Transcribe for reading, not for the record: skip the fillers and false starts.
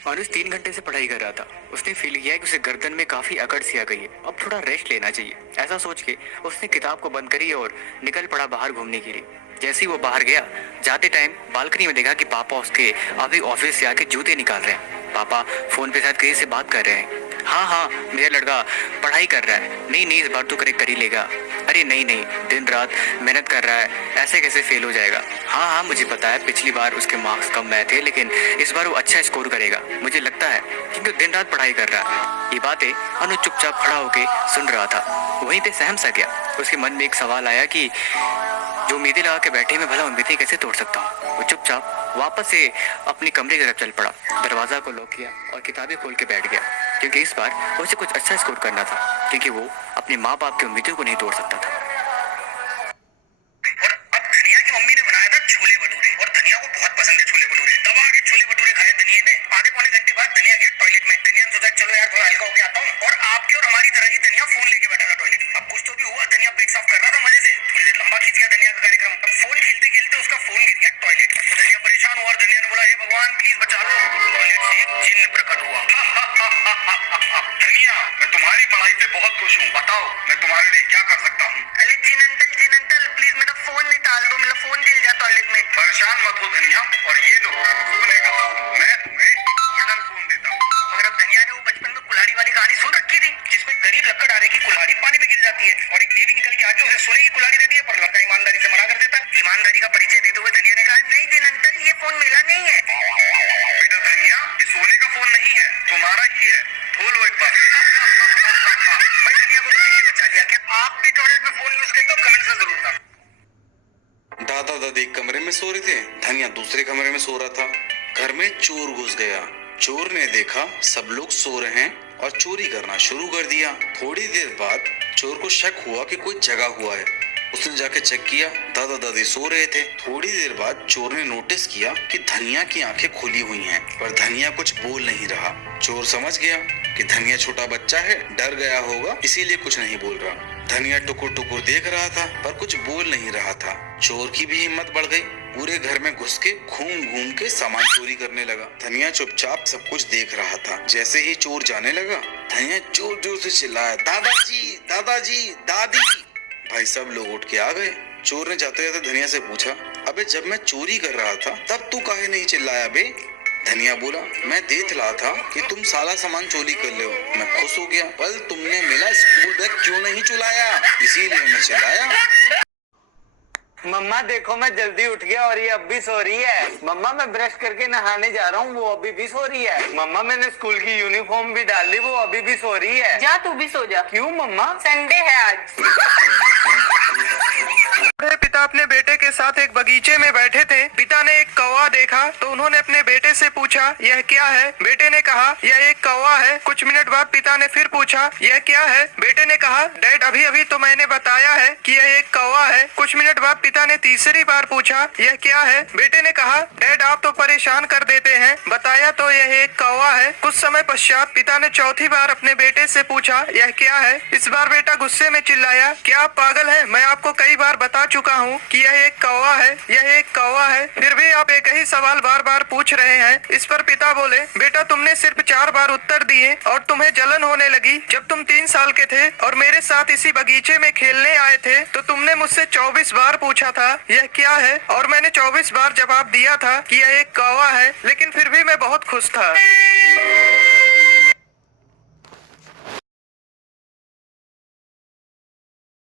अनुज 3 घंटे से पढ़ाई कर रहा था। उसने फील किया कि उसे गर्दन में काफी अकड़ सी आ गई है, अब थोड़ा रेस्ट लेना चाहिए। ऐसा सोच के उसने किताब को बंद करी और निकल पड़ा बाहर घूमने के लिए। जैसे ही वो बाहर गया, जाते टाइम बालकनी में देखा कि पापा उसके अभी ऑफिस से आके जूते निकाल रहे हैं। पापा फोन पे शायद किसी से बात कर रहे हैं। हाँ हाँ, मेरा लड़का पढ़ाई कर रहा है। नहीं नहीं, इस बार तो करेक्ट कर ही लेगा। अरे नहीं नहीं, दिन रात मेहनत कर रहा है, ऐसे कैसे फेल हो जाएगा। हाँ हाँ, मुझे पता है पिछली बार उसके मार्क्स कम आए थे, लेकिन इस बार वो अच्छा स्कोर करेगा, मुझे लगता है, क्योंकि दिन रात पढ़ाई कर रहा है। ये बातें अनुज चुपचाप खड़ा होके सुन रहा था। वहीं पे सहम सा गया। उसके मन में एक सवाल आया कि जो उम्मीदें लगा के बैठे, मैं भला उम्मीदें कैसे तोड़ सकता हूँ। वो चुपचाप वापस से अपनी कमरे की तरफ चल पड़ा, दरवाजा को लॉक किया और किताबें खोल के बैठ गया, क्योंकि इस बार उसे कुछ अच्छा स्कोर करना था, क्योंकि वो अपने माँ बाप की उम्मीदों को नहीं तोड़ सकता था। और अब धनिया की मम्मी ने बनाया था छोले भटूरे, और धनिया को बहुत पसंद है छोले भटूरे। दबा के छोले भटूरे खाए धनिया ने। आधे पौने घंटे बाद धनिया गया टॉयलेट में। धनिया ने सोचा चलो यार थोड़ा हल्का होके आता हूँ, और आपके और हमारी तरह ही धनिया फोन लेके बैठा था टॉयलेट। अब कुछ तो भी हुआ, धनिया पेट साफ कर रहा था मजे से। थोड़ी देर लंबा खींच गया धनिया का कार्यक्रम। अब फोन खेलते खेलते उसका फोन गिर गया टॉयलेट। तो धनिया परेशान हुआ और धनिया ने बोला हे भगवान प्लीज बचा लो। टॉयलेट से एक जिन्न प्रकट हुआ। धनिया, मैं तुम्हारी पढ़ाई से बहुत खुश हूँ, बताओ मैं तुम्हारे लिए क्या कर सकता हूँ। अरे जिन अंकल प्लीज मेरा फोन निकाल दो, मेरा फोन गिर गया टॉयलेट में। परेशान मत हो धनिया, और ये लो सोने का फोन, मैं तुम्हें गोल्डन फोन देता हूँ। मगर अब धनिया ने वो बचपन में कुल्हाड़ी वाली कहानी सुन रखी थी, जिसमें गरीब लक्कड़ आरे की कुल्हाड़ी पानी में गिर जाती है और एक देवी निकल के आके उसे सोने की कुल्हाड़ी देती है, पर लड़का ईमानदारी से मना कर देता है। ईमानदारी का परिचय देते हुए धनिया ने कहा नहीं जिन अंकल ये फोन मेरा नहीं है। बेटा धनिया, ये सोने का फोन नहीं है, तुम्हारा ही है, खोलो एक बार। भाई धनिया को तो किसी ने बचा लिया। क्या आप भी टॉयलेट में फोन यूज करते हो? कमेंट से जरूर बताना। दादा दादी एक कमरे में सो रहे थे, धनिया दूसरे कमरे में सो रहा था। घर में चोर घुस गया। चोर ने देखा सब लोग सो रहे हैं और चोरी करना शुरू कर दिया। थोड़ी देर बाद चोर को शक हुआ कि कोई जगा हुआ है। उसने जाके चेक किया, दादा दादी सो रहे थे। थोड़ी देर बाद चोर ने नोटिस किया कि धनिया की आंखें खुली हुई हैं, पर धनिया कुछ बोल नहीं रहा। चोर समझ गया कि धनिया छोटा बच्चा है, डर गया होगा, इसीलिए कुछ नहीं बोल रहा। धनिया टुकुर टुकुर देख रहा था, पर कुछ बोल नहीं रहा था। चोर की भी हिम्मत बढ़ गई। पूरे घर में घुस के घूम घूम के सामान चोरी करने लगा। धनिया चुपचाप सब कुछ देख रहा था। जैसे ही चोर जाने लगा, धनिया जोर जोर से चिल्लाया, दादाजी दादाजी दादी। भाई सब लोग उठ के आ गए। चोर ने जाते जाते धनिया से पूछा, अबे जब मैं चोरी कर रहा था तब तू काहे नहीं चिल्लाया बे? धनिया बोला, मैं देख रहा था कि तुम सारा सामान चोरी कर ले हो, मैं खुश हो गया। कल तुमने मेरा स्कूल बैग क्यों नहीं चुराया, इसीलिए मैं चिल्लाया। मम्मा देखो मैं जल्दी उठ गया और ये अब भी सो रही है। मम्मा मैं ब्रश करके नहाने जा रहा हूँ, वो अभी भी सो रही है। मम्मा मैंने स्कूल की यूनिफॉर्म भी डाल ली, वो अभी भी सो रही है। जा तू भी सो जा। क्यों मम्मा? संडे है आज। बड़े पिता अपने बेटे के साथ एक बगीचे में बैठे थे। पिता ने एक कौवा देखा तो उन्होंने अपने बेटे से पूछा, यह क्या है? बेटे ने कहा, यह एक कौवा है। कुछ मिनट बाद पिता ने फिर पूछा, यह क्या है? बेटे ने कहा, डैड अभी अभी तो मैंने बताया है कि यह एक कौवा है। कुछ मिनट बाद पिता ने तीसरी बार पूछा, यह क्या है? बेटे ने कहा, डैड आप तो परेशान कर देते हैं, बताया तो यह एक कौवा है। कुछ समय पश्चात पिता ने चौथी बार अपने बेटे से पूछा, यह क्या है? इस बार बेटा गुस्से में चिल्लाया, क्या आप पागल हैं? मैं आपको कई बार बता चुका हूँ कि यह एक कौवा है, यह एक कौवा है, फिर भी आप एक ही सवाल बार बार पूछ रहे हैं। इस पर पिता बोले, बेटा तुमने सिर्फ 4 बार उत्तर दिए और तुम्हें जलन होने लगी। जब तुम 3 साल के थे और मेरे साथ इसी बगीचे में खेलने आए थे तो तुमने मुझसे 24 बार पूछा था यह क्या है, और मैंने 24 बार जवाब दिया था कि यह एक कौवा है, लेकिन फिर भी मैं बहुत खुश था।